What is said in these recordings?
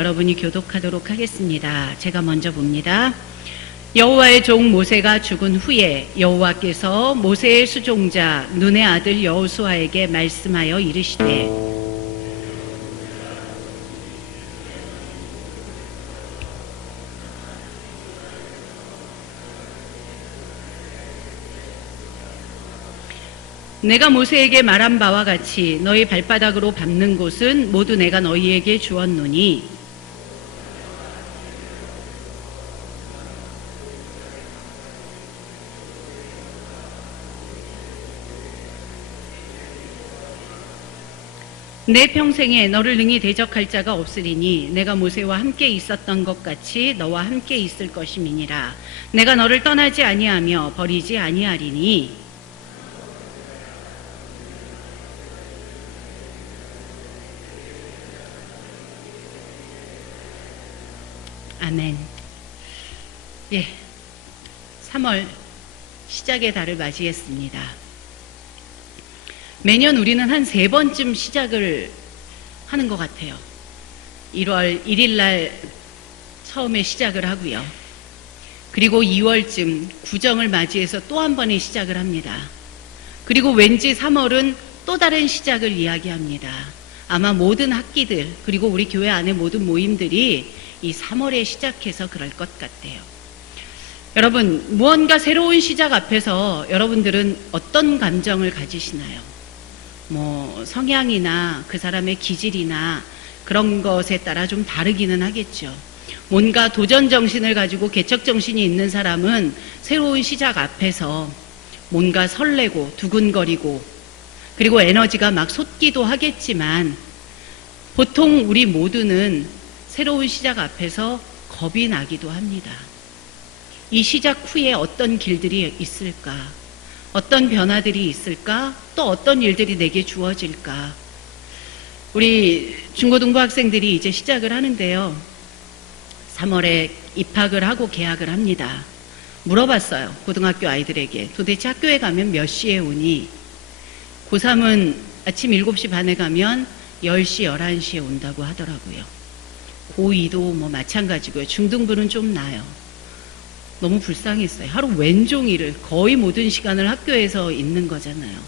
여러분이 교독하도록 하겠습니다. 제가 먼저 봅니다. 여호와의 종 모세가 죽은 후에 여호와께서 모세의 수종자 눈의 아들 여호수아에게 말씀하여 이르시되 내가 모세에게 말한 바와 같이 너희 발바닥으로 밟는 곳은 모두 내가 너희에게 주었노니 내 평생에 너를 능히 대적할 자가 없으리니 내가 모세와 함께 있었던 것 같이 너와 함께 있을 것임이니라. 내가 너를 떠나지 아니하며 버리지 아니하리니 아멘. 예, 3월 시작의 달을 맞이했습니다. 매년 우리는 한 3번쯤 시작을 하는 것 같아요. 1월 1일 날 처음에 시작을 하고요. 그리고 2월쯤 구정을 맞이해서 또 한 번의 시작을 합니다. 그리고 왠지 3월은 또 다른 시작을 이야기합니다. 아마 모든 학기들 그리고 우리 교회 안의 모든 모임들이 이 3월에 시작해서 그럴 것 같아요. 여러분, 무언가 새로운 시작 앞에서 여러분들은 어떤 감정을 가지시나요? 성향이나 그 사람의 기질이나 그런 것에 따라 좀 다르기는 하겠죠. 뭔가 도전 정신을 가지고 개척 정신이 있는 사람은 새로운 시작 앞에서 뭔가 설레고 두근거리고 그리고 에너지가 막 솟기도 하겠지만 보통 우리 모두는 새로운 시작 앞에서 겁이 나기도 합니다. 이 시작 후에 어떤 길들이 있을까? 어떤 변화들이 있을까? 또 어떤 일들이 내게 주어질까? 우리 중고등부 학생들이 이제 시작을 하는데요. 3월에 입학을 하고 개학을 합니다. 물어봤어요. 고등학교 아이들에게. 도대체 학교에 가면 몇 시에 오니? 고3은 아침 7시 반에 가면 10시, 11시에 온다고 하더라고요. 고2도 마찬가지고요. 중등부는 좀 나아요. 너무 불쌍했어요. 하루 왼종일을 거의 모든 시간을 학교에서 있는 거잖아요.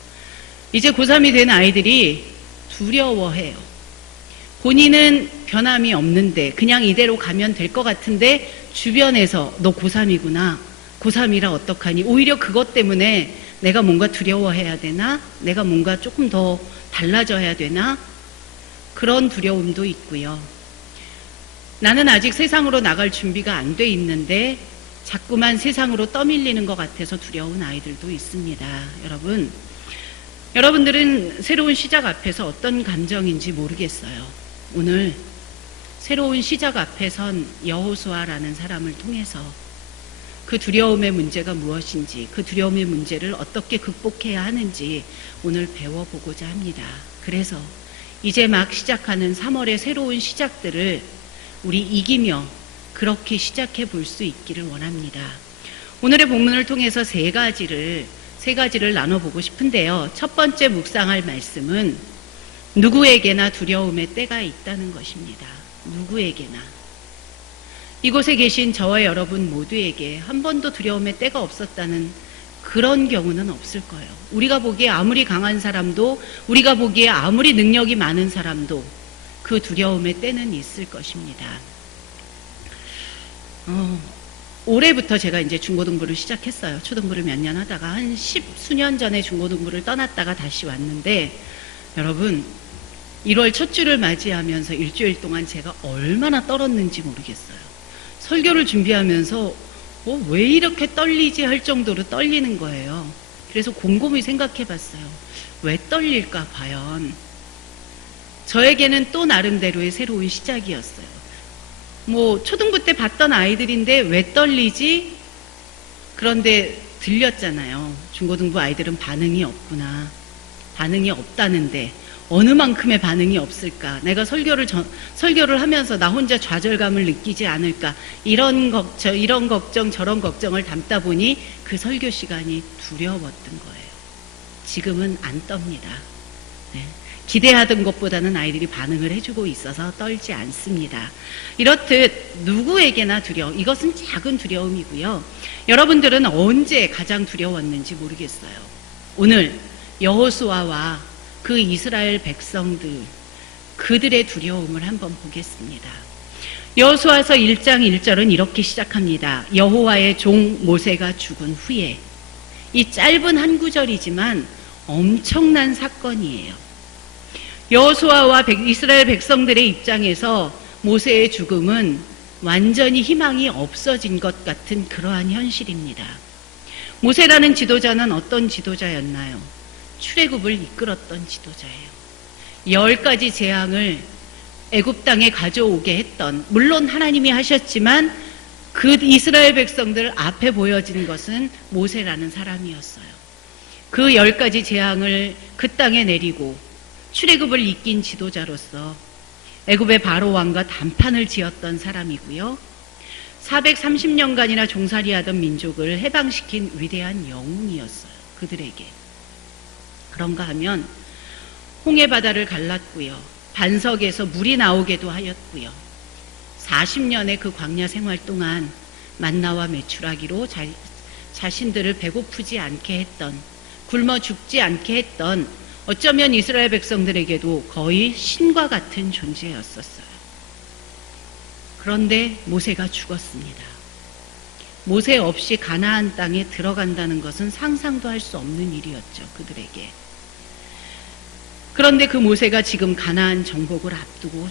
이제 고3이 된 아이들이 두려워해요. 본인은 변함이 없는데 그냥 이대로 가면 될 것 같은데 주변에서 너 고3이구나. 고3이라 어떡하니? 오히려 그것 때문에 내가 뭔가 두려워해야 되나? 내가 뭔가 조금 더 달라져야 되나? 그런 두려움도 있고요. 나는 아직 세상으로 나갈 준비가 안 돼 있는데 자꾸만 세상으로 떠밀리는 것 같아서 두려운 아이들도 있습니다. 여러분들은 새로운 시작 앞에서 어떤 감정인지 모르겠어요. 오늘 새로운 시작 앞에 선 여호수아라는 사람을 통해서 그 두려움의 문제가 무엇인지, 그 두려움의 문제를 어떻게 극복해야 하는지 오늘 배워보고자 합니다. 그래서 이제 막 시작하는 3월의 새로운 시작들을 우리 이기며 그렇게 시작해 볼 수 있기를 원합니다. 오늘의 본문을 통해서 세 가지를 나눠보고 싶은데요. 첫 번째 묵상할 말씀은 누구에게나 두려움의 때가 있다는 것입니다. 누구에게나. 이곳에 계신 저와 여러분 모두에게 한 번도 두려움의 때가 없었다는 그런 경우는 없을 거예요. 우리가 보기에 아무리 강한 사람도, 우리가 보기에 아무리 능력이 많은 사람도 그 두려움의 때는 있을 것입니다. 올해부터 제가 이제 중고등부를 시작했어요. 초등부를 몇 년 하다가 한 10수년 전에 중고등부를 떠났다가 다시 왔는데 여러분 1월 첫 주를 맞이하면서 일주일 동안 제가 얼마나 떨었는지 모르겠어요. 설교를 준비하면서 왜 이렇게 떨리지 할 정도로 떨리는 거예요. 그래서 곰곰이 생각해 봤어요. 왜 떨릴까 과연. 저에게는 또 나름대로의 새로운 시작이었어요. 초등부 때 봤던 아이들인데 왜 떨리지? 그런데 들렸잖아요. 중고등부 아이들은 반응이 없구나. 반응이 없다는데 어느 만큼의 반응이 없을까? 내가 설교를 하면서 나 혼자 좌절감을 느끼지 않을까? 이런 걱정, 저런 걱정을 담다 보니 그 설교 시간이 두려웠던 거예요. 지금은 안 떱니다. 네. 기대하던 것보다는 아이들이 반응을 해주고 있어서 떨지 않습니다. 이렇듯 누구에게나 두려움, 이것은 작은 두려움이고요. 여러분들은 언제 가장 두려웠는지 모르겠어요. 오늘 여호수아와 그 이스라엘 백성들, 그들의 두려움을 한번 보겠습니다. 여호수아서 1장 1절은 이렇게 시작합니다. 여호와의 종 모세가 죽은 후에, 이 짧은 한 구절이지만 엄청난 사건이에요. 여호수아와 이스라엘 백성들의 입장에서 모세의 죽음은 완전히 희망이 없어진 것 같은 그러한 현실입니다. 모세라는 지도자는 어떤 지도자였나요? 출애굽을 이끌었던 지도자예요. 10가지 재앙을 애굽 땅에 가져오게 했던, 물론 하나님이 하셨지만 그 이스라엘 백성들 앞에 보여진 것은 모세라는 사람이었어요. 그 10가지 재앙을 그 땅에 내리고 출애굽을 이끈 지도자로서 애굽의 바로 왕과 단판을 지었던 사람이고요. 430년간이나 종살이하던 민족을 해방시킨 위대한 영웅이었어요. 그들에게. 그런가 하면 홍해 바다를 갈랐고요. 반석에서 물이 나오게도 하였고요. 40년의 그 광야 생활 동안 만나와 메추라기로 자신들을 배고프지 않게 했던, 굶어 죽지 않게 했던, 어쩌면 이스라엘 백성들에게도 거의 신과 같은 존재였었어요. 그런데 모세가 죽었습니다. 모세 없이 가나안 땅에 들어간다는 것은 상상도 할 수 없는 일이었죠, 그들에게. 그런데 그 모세가 지금 가나안 정복을 앞두고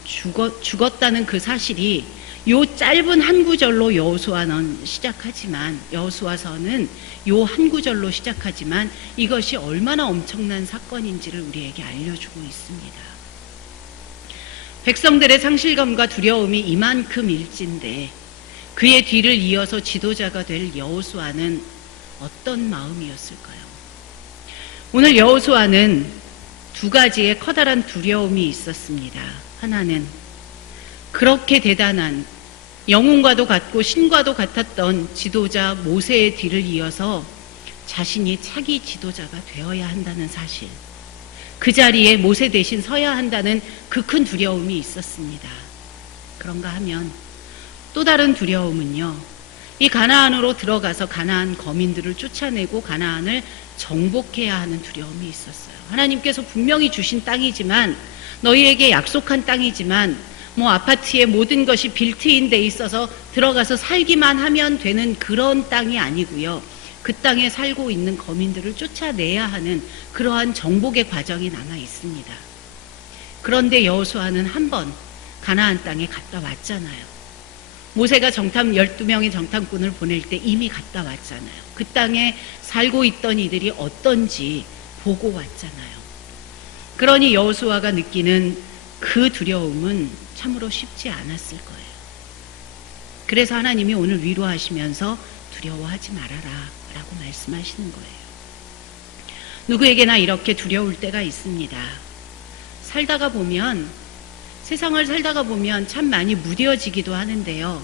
죽었다는 그 사실이 요 짧은 한 구절로 여호수아서는 요 한 구절로 시작하지만 이것이 얼마나 엄청난 사건인지를 우리에게 알려주고 있습니다. 백성들의 상실감과 두려움이 이만큼 일진데 그의 뒤를 이어서 지도자가 될 여호수아는 어떤 마음이었을까요? 오늘 여호수아는 두 가지의 커다란 두려움이 있었습니다. 하나는 그렇게 대단한, 영웅과도 같고 신과도 같았던 지도자 모세의 뒤를 이어서 자신이 차기 지도자가 되어야 한다는 사실, 그 자리에 모세 대신 서야 한다는 그 큰 두려움이 있었습니다. 그런가 하면 또 다른 두려움은요, 이 가나안으로 들어가서 가나안 거민들을 쫓아내고 가나안을 정복해야 하는 두려움이 있었어요. 하나님께서 분명히 주신 땅이지만, 너희에게 약속한 땅이지만 아파트에 모든 것이 빌트인 돼 있어서 들어가서 살기만 하면 되는 그런 땅이 아니고요. 그 땅에 살고 있는 거민들을 쫓아내야 하는 그러한 정복의 과정이 남아 있습니다. 그런데 여호수아는 한 번 가나안 땅에 갔다 왔잖아요. 모세가 12명의 정탐꾼을 보낼 때 이미 갔다 왔잖아요. 그 땅에 살고 있던 이들이 어떤지 보고 왔잖아요. 그러니 여호수아가 느끼는 그 두려움은 참으로 쉽지 않았을 거예요. 그래서 하나님이 오늘 위로하시면서 두려워하지 말아라 라고 말씀하시는 거예요. 누구에게나 이렇게 두려울 때가 있습니다. 세상을 살다가 보면 참 많이 무뎌지기도 하는데요.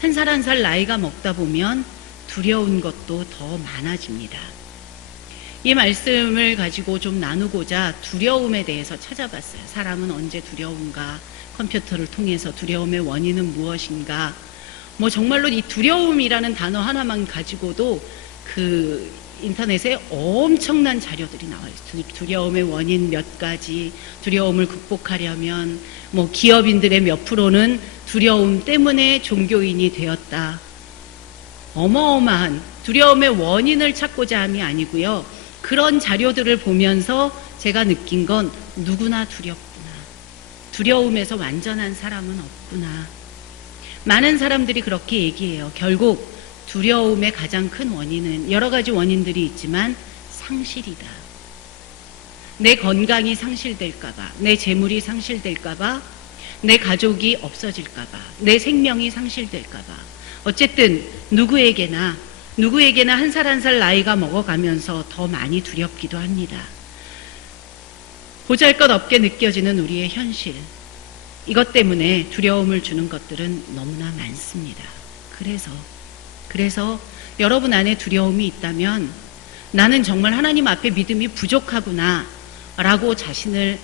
한 살 한 살 나이가 먹다 보면 두려운 것도 더 많아집니다. 이 말씀을 가지고 좀 나누고자 두려움에 대해서 찾아봤어요. 사람은 언제 두려운가? 컴퓨터를 통해서 두려움의 원인은 무엇인가? 정말로 이 두려움이라는 단어 하나만 가지고도 그 인터넷에 엄청난 자료들이 나와요. 두려움의 원인 몇 가지, 두려움을 극복하려면 기업인들의 몇 프로는 두려움 때문에 종교인이 되었다. 어마어마한 두려움의 원인을 찾고자 함이 아니고요. 그런 자료들을 보면서 제가 느낀 건 누구나 두렵구나. 두려움에서 완전한 사람은 없구나. 많은 사람들이 그렇게 얘기해요. 결국 두려움의 가장 큰 원인은 여러 가지 원인들이 있지만 상실이다. 내 건강이 상실될까봐, 내 재물이 상실될까봐, 내 가족이 없어질까봐, 내 생명이 상실될까봐. 어쨌든 누구에게나 한 살 한 살 나이가 먹어가면서 더 많이 두렵기도 합니다. 보잘것없게 느껴지는 우리의 현실, 이것 때문에 두려움을 주는 것들은 너무나 많습니다. 그래서 여러분 안에 두려움이 있다면 나는 정말 하나님 앞에 믿음이 부족하구나 라고 자신을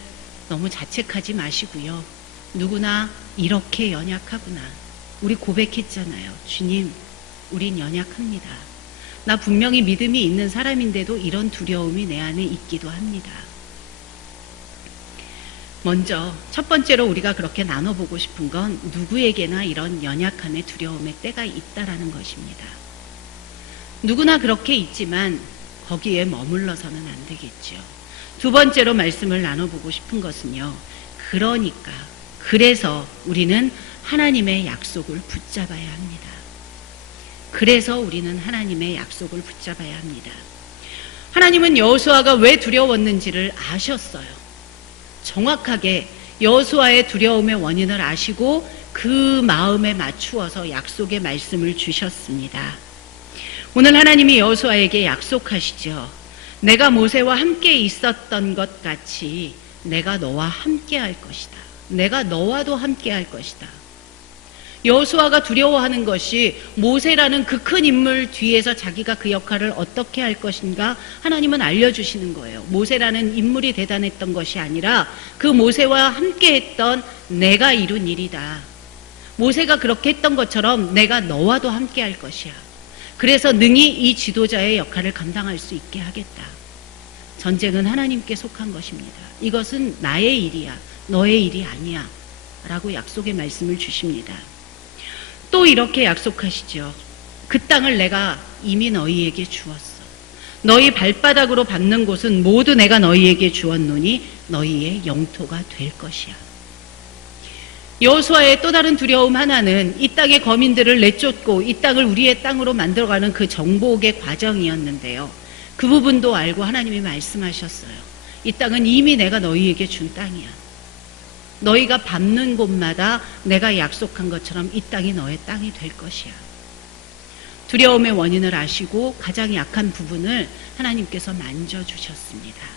너무 자책하지 마시고요. 누구나 이렇게 연약하구나. 우리 고백했잖아요. 주님, 우린 연약합니다. 나 분명히 믿음이 있는 사람인데도 이런 두려움이 내 안에 있기도 합니다. 먼저 첫 번째로 우리가 그렇게 나눠보고 싶은 건 누구에게나 이런 연약함의 두려움의 때가 있다라는 것입니다. 누구나 그렇게 있지만 거기에 머물러서는 안 되겠죠. 두 번째로 말씀을 나눠보고 싶은 것은요. 그래서 우리는 하나님의 약속을 붙잡아야 합니다. 그래서 우리는 하나님의 약속을 붙잡아야 합니다. 하나님은 여호수아가 왜 두려웠는지를 아셨어요. 정확하게 여호수아의 두려움의 원인을 아시고 그 마음에 맞추어서 약속의 말씀을 주셨습니다. 오늘 하나님이 여호수아에게 약속하시죠. 내가 모세와 함께 있었던 것 같이 내가 너와 함께 할 것이다. 내가 너와도 함께 할 것이다. 여호수아가 두려워하는 것이 모세라는 그 큰 인물 뒤에서 자기가 그 역할을 어떻게 할 것인가 하나님은 알려주시는 거예요. 모세라는 인물이 대단했던 것이 아니라 그 모세와 함께 했던 내가 이룬 일이다. 모세가 그렇게 했던 것처럼 내가 너와도 함께 할 것이야. 그래서 능히 이 지도자의 역할을 감당할 수 있게 하겠다. 전쟁은 하나님께 속한 것입니다. 이것은 나의 일이야. 너의 일이 아니야. 라고 약속의 말씀을 주십니다. 또 이렇게 약속하시죠. 그 땅을 내가 이미 너희에게 주었어. 너희 발바닥으로 밟는 곳은 모두 내가 너희에게 주었노니 너희의 영토가 될 것이야. 여호수아의 또 다른 두려움 하나는 이 땅의 거민들을 내쫓고 이 땅을 우리의 땅으로 만들어가는 그 정복의 과정이었는데요. 그 부분도 알고 하나님이 말씀하셨어요. 이 땅은 이미 내가 너희에게 준 땅이야. 너희가 밟는 곳마다 내가 약속한 것처럼 이 땅이 너의 땅이 될 것이야. 두려움의 원인을 아시고 가장 약한 부분을 하나님께서 만져주셨습니다.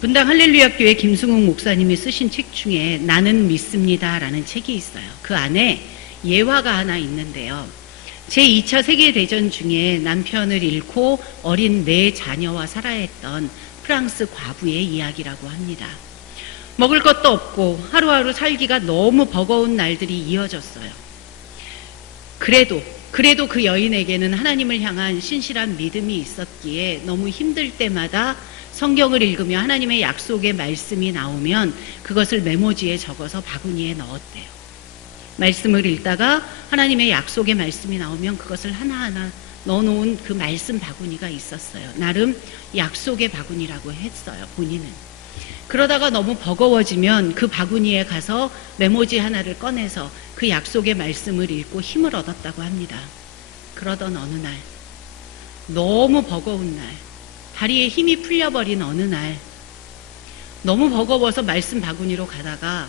분당 할렐루야 교회 김승욱 목사님이 쓰신 책 중에 나는 믿습니다 라는 책이 있어요. 그 안에 예화가 하나 있는데요. 제2차 세계대전 중에 남편을 잃고 어린 네 자녀와 살아야 했던 프랑스 과부의 이야기라고 합니다. 먹을 것도 없고 하루하루 살기가 너무 버거운 날들이 이어졌어요. 그래도 그 여인에게는 하나님을 향한 신실한 믿음이 있었기에 너무 힘들 때마다 성경을 읽으며 하나님의 약속의 말씀이 나오면 그것을 메모지에 적어서 바구니에 넣었대요. 말씀을 읽다가 하나님의 약속의 말씀이 나오면 그것을 하나하나 넣어놓은 그 말씀 바구니가 있었어요. 나름 약속의 바구니라고 했어요, 본인은. 그러다가 너무 버거워지면 그 바구니에 가서 메모지 하나를 꺼내서 그 약속의 말씀을 읽고 힘을 얻었다고 합니다. 그러던 어느 날, 너무 버거운 날, 다리에 힘이 풀려버린 어느 날, 너무 버거워서 말씀 바구니로 가다가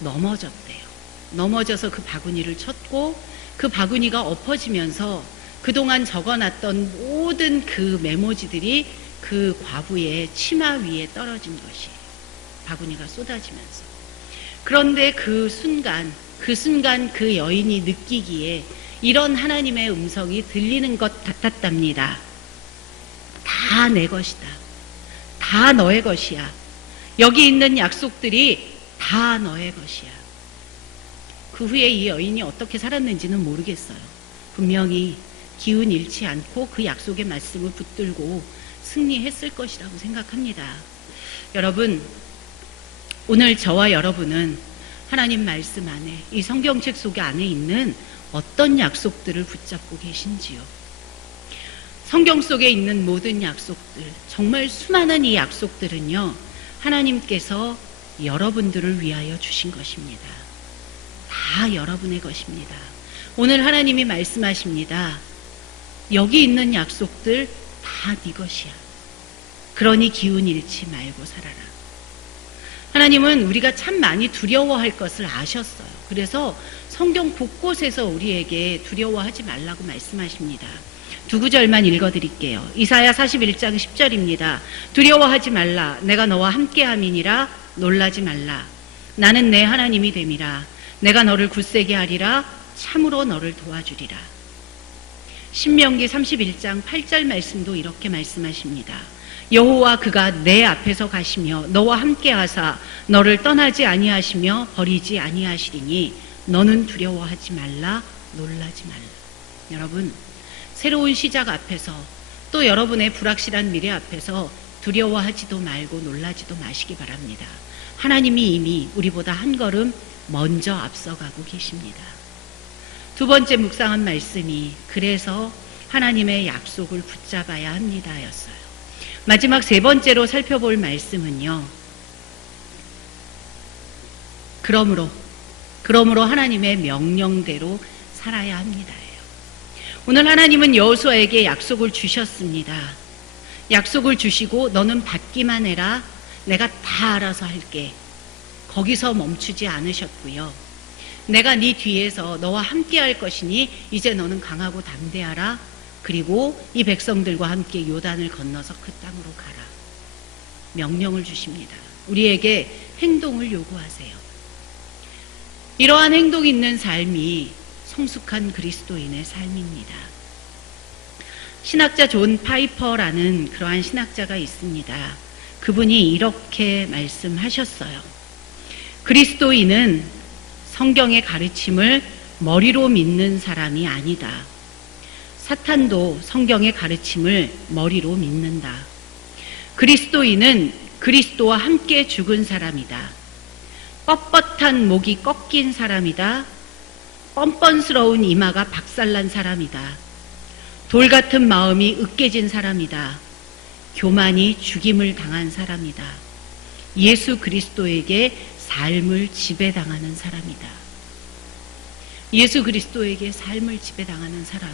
넘어졌대요. 넘어져서 그 바구니를 쳤고 그 바구니가 엎어지면서 그동안 적어놨던 모든 그 메모지들이 그 과부의 치마 위에 떨어진 것이 바구니가 쏟아지면서. 그런데 그 순간 그 여인이 느끼기에 이런 하나님의 음성이 들리는 것 같았답니다. 다 내 것이다. 다 너의 것이야. 여기 있는 약속들이 다 너의 것이야. 그 후에 이 여인이 어떻게 살았는지는 모르겠어요. 분명히 기운 잃지 않고 그 약속의 말씀을 붙들고 승리했을 것이라고 생각합니다. 여러분, 오늘 저와 여러분은 하나님 말씀 안에, 이 성경책 속에 안에 있는 어떤 약속들을 붙잡고 계신지요? 성경 속에 있는 모든 약속들, 정말 수많은 이 약속들은요, 하나님께서 여러분들을 위하여 주신 것입니다. 다 여러분의 것입니다. 오늘 하나님이 말씀하십니다. 여기 있는 약속들 다 네 것이야. 그러니 기운 잃지 말고 살아라. 하나님은 우리가 참 많이 두려워할 것을 아셨어요. 그래서 성경 곳곳에서 우리에게 두려워하지 말라고 말씀하십니다. 두 구절만 읽어드릴게요. 이사야 41장 10절입니다. 두려워하지 말라. 내가 너와 함께함이니라. 놀라지 말라. 나는 내 하나님이 됨이라. 내가 너를 굳세게 하리라. 참으로 너를 도와주리라. 신명기 31장 8절 말씀도 이렇게 말씀하십니다. 여호와 그가 내 앞에서 가시며 너와 함께 하사 너를 떠나지 아니하시며 버리지 아니하시리니 너는 두려워하지 말라, 놀라지 말라. 여러분, 새로운 시작 앞에서 또 여러분의 불확실한 미래 앞에서 두려워하지도 말고 놀라지도 마시기 바랍니다. 하나님이 이미 우리보다 한 걸음 먼저 앞서가고 계십니다. 두 번째 묵상한 말씀이 그래서 하나님의 약속을 붙잡아야 합니다 였어요. 마지막 세 번째로 살펴볼 말씀은요. 그러므로 하나님의 명령대로 살아야 합니다. 오늘 하나님은 여호수아에게 약속을 주셨습니다. 약속을 주시고 너는 받기만 해라. 내가 다 알아서 할게. 거기서 멈추지 않으셨고요. 내가 네 뒤에서 너와 함께 할 것이니 이제 너는 강하고 담대하라. 그리고 이 백성들과 함께 요단을 건너서 그 땅으로 가라. 명령을 주십니다. 우리에게 행동을 요구하세요. 이러한 행동 있는 삶이 성숙한 그리스도인의 삶입니다. 신학자 존 파이퍼라는 그러한 신학자가 있습니다. 그분이 이렇게 말씀하셨어요. 그리스도인은 성경의 가르침을 머리로 믿는 사람이 아니다. 사탄도 성경의 가르침을 머리로 믿는다. 그리스도인은 그리스도와 함께 죽은 사람이다. 뻣뻣한 목이 꺾인 사람이다. 뻔뻔스러운 이마가 박살난 사람이다. 돌 같은 마음이 으깨진 사람이다. 교만이 죽임을 당한 사람이다. 예수 그리스도에게 삶을 지배당하는 사람이다. 예수 그리스도에게 삶을 지배당하는 사람.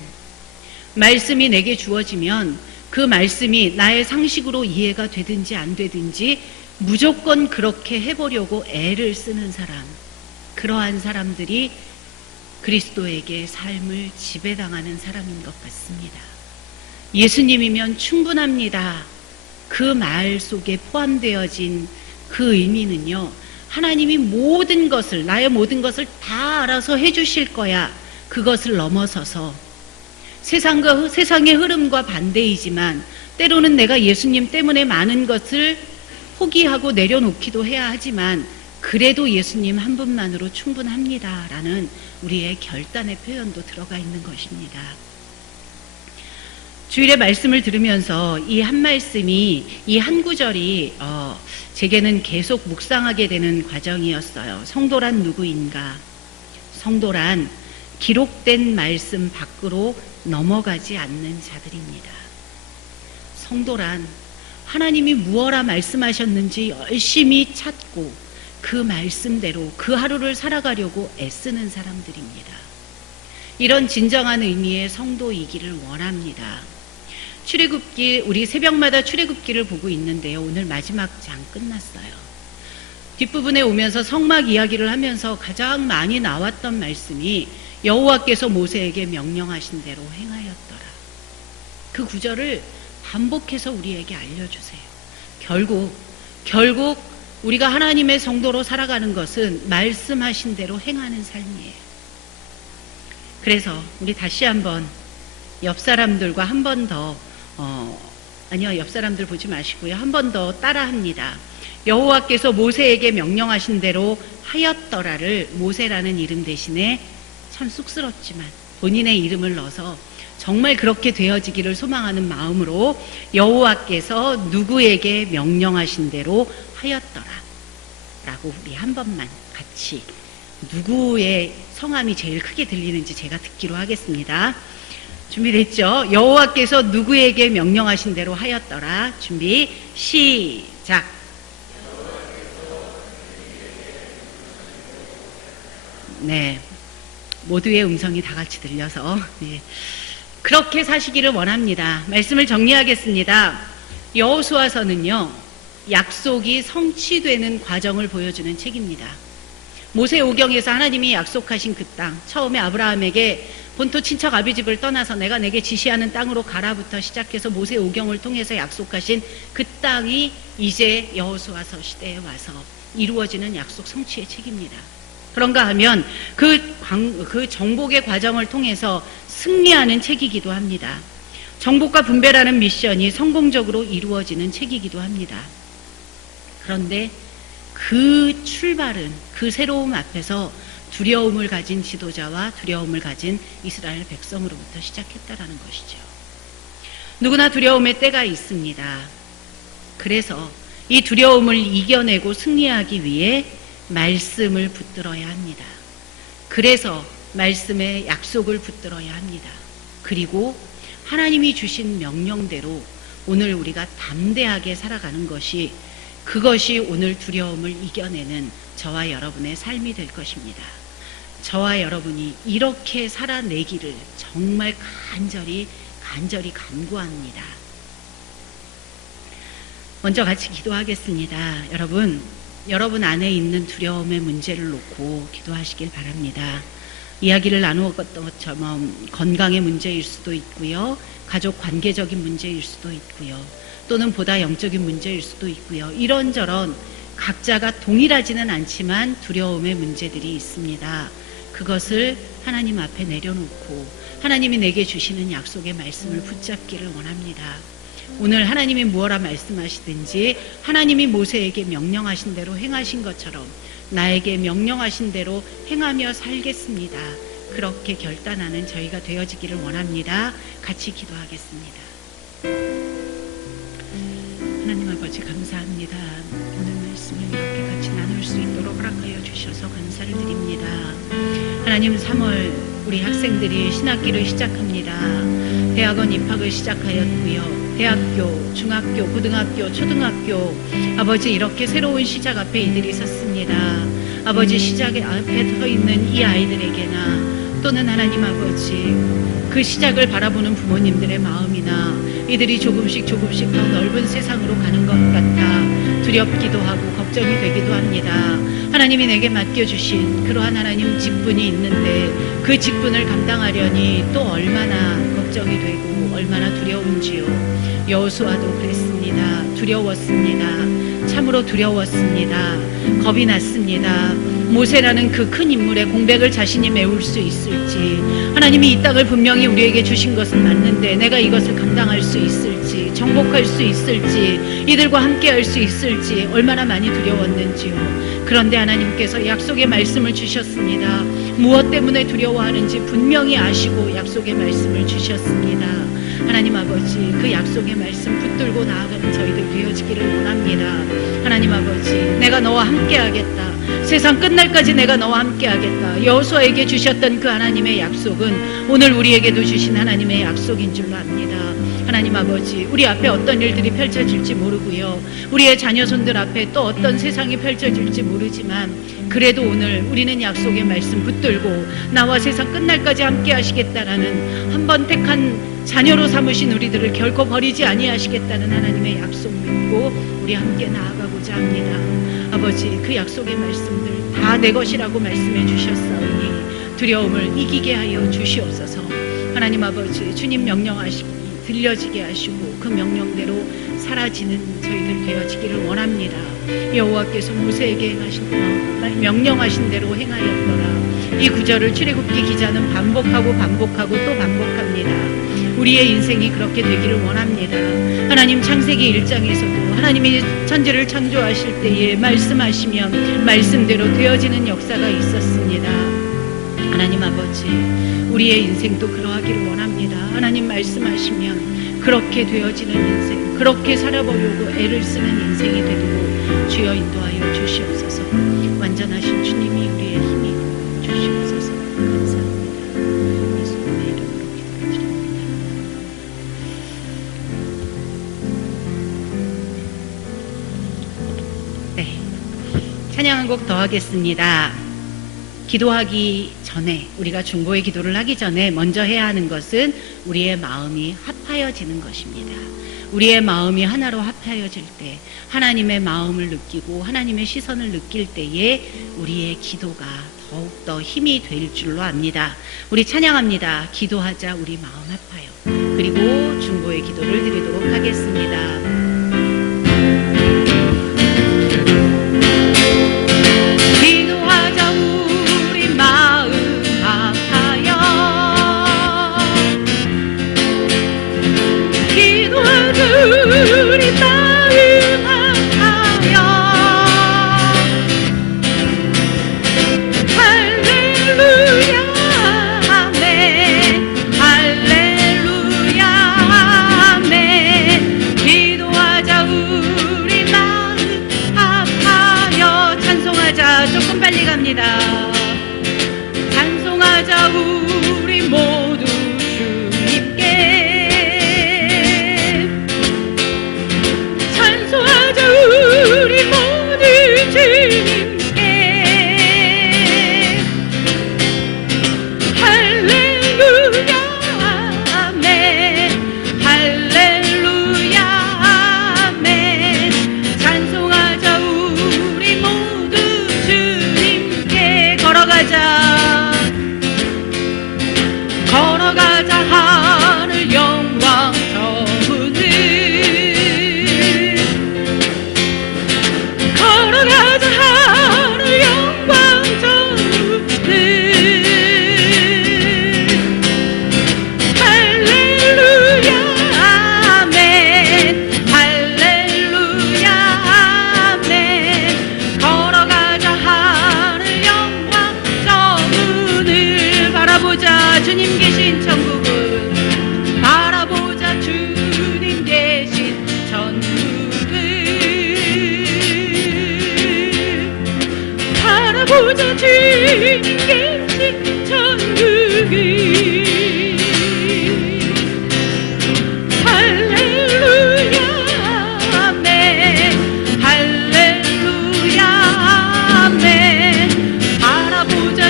말씀이 내게 주어지면 그 말씀이 나의 상식으로 이해가 되든지 안 되든지 무조건 그렇게 해보려고 애를 쓰는 사람. 그러한 사람들이 그리스도에게 삶을 지배당하는 사람인 것 같습니다. 예수님이면 충분합니다. 그 말 속에 포함되어진 그 의미는요, 하나님이 모든 것을, 나의 모든 것을 다 알아서 해주실 거야. 그것을 넘어서서 세상의 흐름과 반대이지만 때로는 내가 예수님 때문에 많은 것을 포기하고 내려놓기도 해야 하지만 그래도 예수님 한 분만으로 충분합니다 라는 우리의 결단의 표현도 들어가 있는 것입니다. 주일에 말씀을 들으면서 이 한 말씀이, 이 한 구절이 제게는 계속 묵상하게 되는 과정이었어요. 성도란 누구인가? 성도란 기록된 말씀 밖으로 넘어가지 않는 자들입니다. 성도란 하나님이 무엇라 말씀하셨는지 열심히 찾고 그 말씀대로 그 하루를 살아가려고 애쓰는 사람들입니다. 이런 진정한 의미의 성도이기를 원합니다. 출애굽기, 우리 새벽마다 출애굽기를 보고 있는데요. 오늘 마지막 장 끝났어요. 뒷부분에 오면서 성막 이야기를 하면서 가장 많이 나왔던 말씀이 여호와께서 모세에게 명령하신 대로 행하였더라. 그 구절을 반복해서 우리에게 알려주세요. 결국 우리가 하나님의 성도로 살아가는 것은 말씀하신 대로 행하는 삶이에요. 그래서 우리 다시 한번 옆 사람들과 한 번 더, 아니요, 옆 사람들 보지 마시고요. 한 번 더 따라합니다. 여호와께서 모세에게 명령하신 대로 하였더라를 모세라는 이름 대신에 참 쑥스럽지만 본인의 이름을 넣어서 정말 그렇게 되어지기를 소망하는 마음으로 여호와께서 누구에게 명령하신 대로 하였더라 라고 우리 한 번만 같이, 누구의 성함이 제일 크게 들리는지 제가 듣기로 하겠습니다. 준비됐죠? 여호와께서 누구에게 명령하신 대로 하였더라. 준비 시작. 네, 모두의 음성이 다 같이 들려서 네. 그렇게 사시기를 원합니다. 말씀을 정리하겠습니다. 여호수아서는요, 약속이 성취되는 과정을 보여주는 책입니다. 모세오경에서 하나님이 약속하신 그 땅, 처음에 아브라함에게 본토 친척 아비집을 떠나서 내가 내게 지시하는 땅으로 가라부터 시작해서 모세오경을 통해서 약속하신 그 땅이 이제 여호수아서 시대에 와서 이루어지는 약속 성취의 책입니다. 그런가 하면 그 정복의 과정을 통해서 승리하는 책이기도 합니다. 정복과 분배라는 미션이 성공적으로 이루어지는 책이기도 합니다. 그런데 그 출발은 그 새로움 앞에서 두려움을 가진 지도자와 두려움을 가진 이스라엘 백성으로부터 시작했다라는 것이죠. 누구나 두려움의 때가 있습니다. 그래서 이 두려움을 이겨내고 승리하기 위해 말씀을 붙들어야 합니다. 그래서 말씀의 약속을 붙들어야 합니다. 그리고 하나님이 주신 명령대로 오늘 우리가 담대하게 살아가는 것이, 그것이 오늘 두려움을 이겨내는 저와 여러분의 삶이 될 것입니다. 저와 여러분이 이렇게 살아내기를 정말 간절히 간구합니다. 먼저 같이 기도하겠습니다. 여러분 안에 있는 두려움의 문제를 놓고 기도하시길 바랍니다. 이야기를 나누었던 것처럼 건강의 문제일 수도 있고요, 가족 관계적인 문제일 수도 있고요, 또는 보다 영적인 문제일 수도 있고요. 이런저런 각자가 동일하지는 않지만 두려움의 문제들이 있습니다. 그것을 하나님 앞에 내려놓고 하나님이 내게 주시는 약속의 말씀을 붙잡기를 원합니다. 오늘 하나님이 무엇라 말씀하시든지 하나님이 모세에게 명령하신 대로 행하신 것처럼 나에게 명령하신 대로 행하며 살겠습니다. 그렇게 결단하는 저희가 되어지기를 원합니다. 같이 기도하겠습니다. 하나님 아버지, 감사합니다. 오늘 말씀을 이렇게 같이 나눌 수 있도록 허락하여 주셔서 감사를 드립니다. 하나님, 3월 우리 학생들이 신학기를 시작합니다. 대학원 입학을 시작하였고요, 대학교, 중학교, 고등학교, 초등학교, 아버지, 이렇게 새로운 시작 앞에 이들이 섰습니다. 아버지, 시작 앞에 서 있는 이 아이들에게나 또는 하나님 아버지, 그 시작을 바라보는 부모님들의 마음이나 이들이 조금씩 더 넓은 세상으로 가는 것 같아 두렵기도 하고 걱정이 되기도 합니다. 하나님이 내게 맡겨주신 그러한 하나님 직분이 있는데 그 직분을 감당하려니 또 얼마나 걱정이 되고 얼마나 두려운지요. 여호수아도 그랬습니다. 두려웠습니다. 참으로 두려웠습니다. 겁이 났습니다. 모세라는 그 큰 인물의 공백을 자신이 메울 수 있을지, 하나님이 이 땅을 분명히 우리에게 주신 것은 맞는데 내가 이것을 감당할 수 있을지, 정복할 수 있을지, 이들과 함께 할 수 있을지 얼마나 많이 두려웠는지요. 그런데 하나님께서 약속의 말씀을 주셨습니다. 무엇 때문에 두려워하는지 분명히 아시고 약속의 말씀을 주셨습니다. 하나님 아버지, 그 약속의 말씀 붙들고 나아가는 저희들 되어지기를 원합니다. 하나님 아버지, 내가 너와 함께 하겠다. 세상 끝날까지 내가 너와 함께 하겠다. 여호수아에게 주셨던 그 하나님의 약속은 오늘 우리에게도 주신 하나님의 약속인 줄로 압니다. 하나님 아버지, 우리 앞에 어떤 일들이 펼쳐질지 모르고요, 우리의 자녀손들 앞에 또 어떤 세상이 펼쳐질지 모르지만 그래도 오늘 우리는 약속의 말씀 붙들고 나와 세상 끝날까지 함께 하시겠다라는, 한 번 택한 자녀로 삼으신 우리들을 결코 버리지 아니하시겠다는 하나님의 약속 믿고 우리 함께 나아가고자 합니다. 아버지, 그 약속의 말씀들 다 내 것이라고 말씀해 주셨사오니 두려움을 이기게 하여 주시옵소서. 하나님 아버지, 주님 명령하시고 들려지게 하시고 그 명령대로 사라지는 저희들 되어지기를 원합니다. 여호와께서 모세에게 명령하신 대로 행하였더라. 이 구절을 출애굽기 기자는 반복하고 또 반복합니다. 우리의 인생이 그렇게 되기를 원합니다. 하나님, 창세기 1장에서도 하나님이 천지를 창조하실 때에 말씀하시면 말씀대로 되어지는 역사가 있었습니다. 하나님 아버지, 우리의 인생도 그러하기를 원합니다. 하나님 말씀하시면 그렇게 되어지는 인생, 그렇게 살아보려고 애를 쓰는 인생이 되도록 주여 인도하여 주시옵소서. 완전하신 주님이 우리의 힘이 주시옵소서. 감사합니다. 예수님의 이름으로 기도드립니다. 네, 찬양 한 곡 더 하겠습니다. 기도하기 전에, 우리가 중보의 기도를 하기 전에 먼저 해야 하는 것은 우리의 마음이 합하여지는 것입니다. 우리의 마음이 하나로 합하여질 때, 하나님의 마음을 느끼고 하나님의 시선을 느낄 때에 우리의 기도가 더욱더 힘이 될 줄로 압니다. 우리 찬양합니다. 기도하자, 우리 마음 합하여. 그리고 중보의 기도를 드리도록 하겠습니다. 바라보자 주님 계신 천국을, 바라보자 주님 계신 천국을, 바라보자 주님 계신 천국을.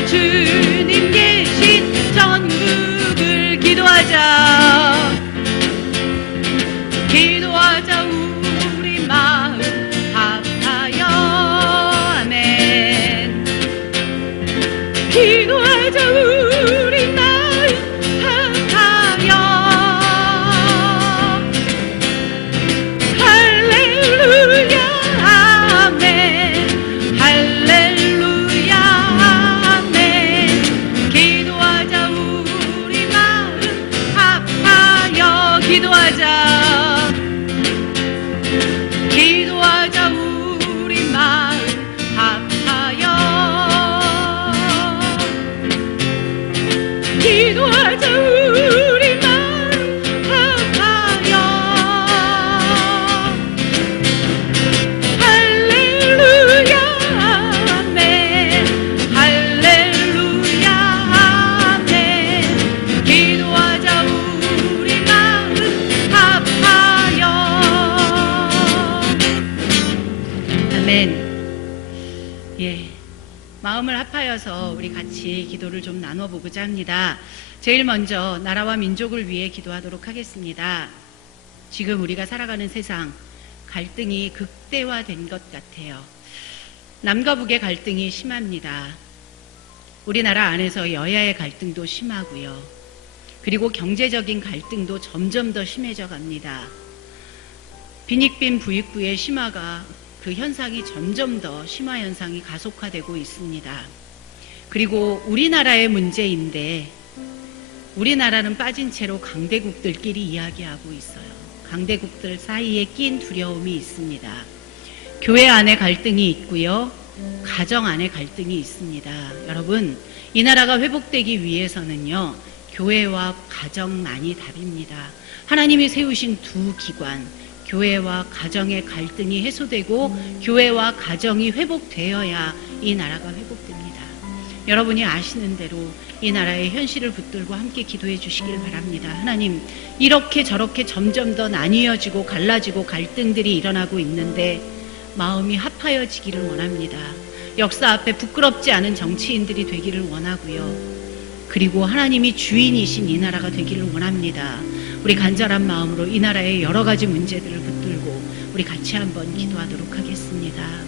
주님 계신 천국을 기도하자. 기도하자 우리 마음 합하여. 아멘. 기도하자 우리 마음 합하여. 할렐루야 아멘. 할렐루야 기도하자. 기도하자 우리 마음 합하여. 기도하자 우리 마음 합하여. 할렐루야 아멘. 할렐루야 아멘. 기도하자 우리 마음 합하여. 아멘. 예, 마음을 합하여서 우리 같이 기도를 좀 나눠보고자 합니다. 제일 먼저 나라와 민족을 위해 기도하도록 하겠습니다. 지금 우리가 살아가는 세상 갈등이 극대화된 것 같아요. 남과 북의 갈등이 심합니다. 우리나라 안에서 여야의 갈등도 심하고요. 그리고 경제적인 갈등도 점점 더 심해져 갑니다. 빈익빈 부익부의 심화가 그 현상이 점점 더 심화 현상이 가속화되고 있습니다. 그리고 우리나라의 문제인데 우리나라는 빠진 채로 강대국들끼리 이야기하고 있어요. 강대국들 사이에 낀 두려움이 있습니다. 교회 안에 갈등이 있고요. 가정 안에 갈등이 있습니다. 여러분, 이 나라가 회복되기 위해서는요. 교회와 가정만이 답입니다. 하나님이 세우신 두 기관, 교회와 가정의 갈등이 해소되고 교회와 가정이 회복되어야 이 나라가 회복됩니다. 여러분이 아시는 대로 이 나라의 현실을 붙들고 함께 기도해 주시길 바랍니다. 하나님, 이렇게 저렇게 점점 더 나뉘어지고 갈라지고 갈등들이 일어나고 있는데 마음이 합하여지기를 원합니다. 역사 앞에 부끄럽지 않은 정치인들이 되기를 원하고요. 그리고 하나님이 주인이신 이 나라가 되기를 원합니다. 우리 간절한 마음으로 이 나라의 여러 가지 문제들을 붙들고 우리 같이 한번 기도하도록 하겠습니다.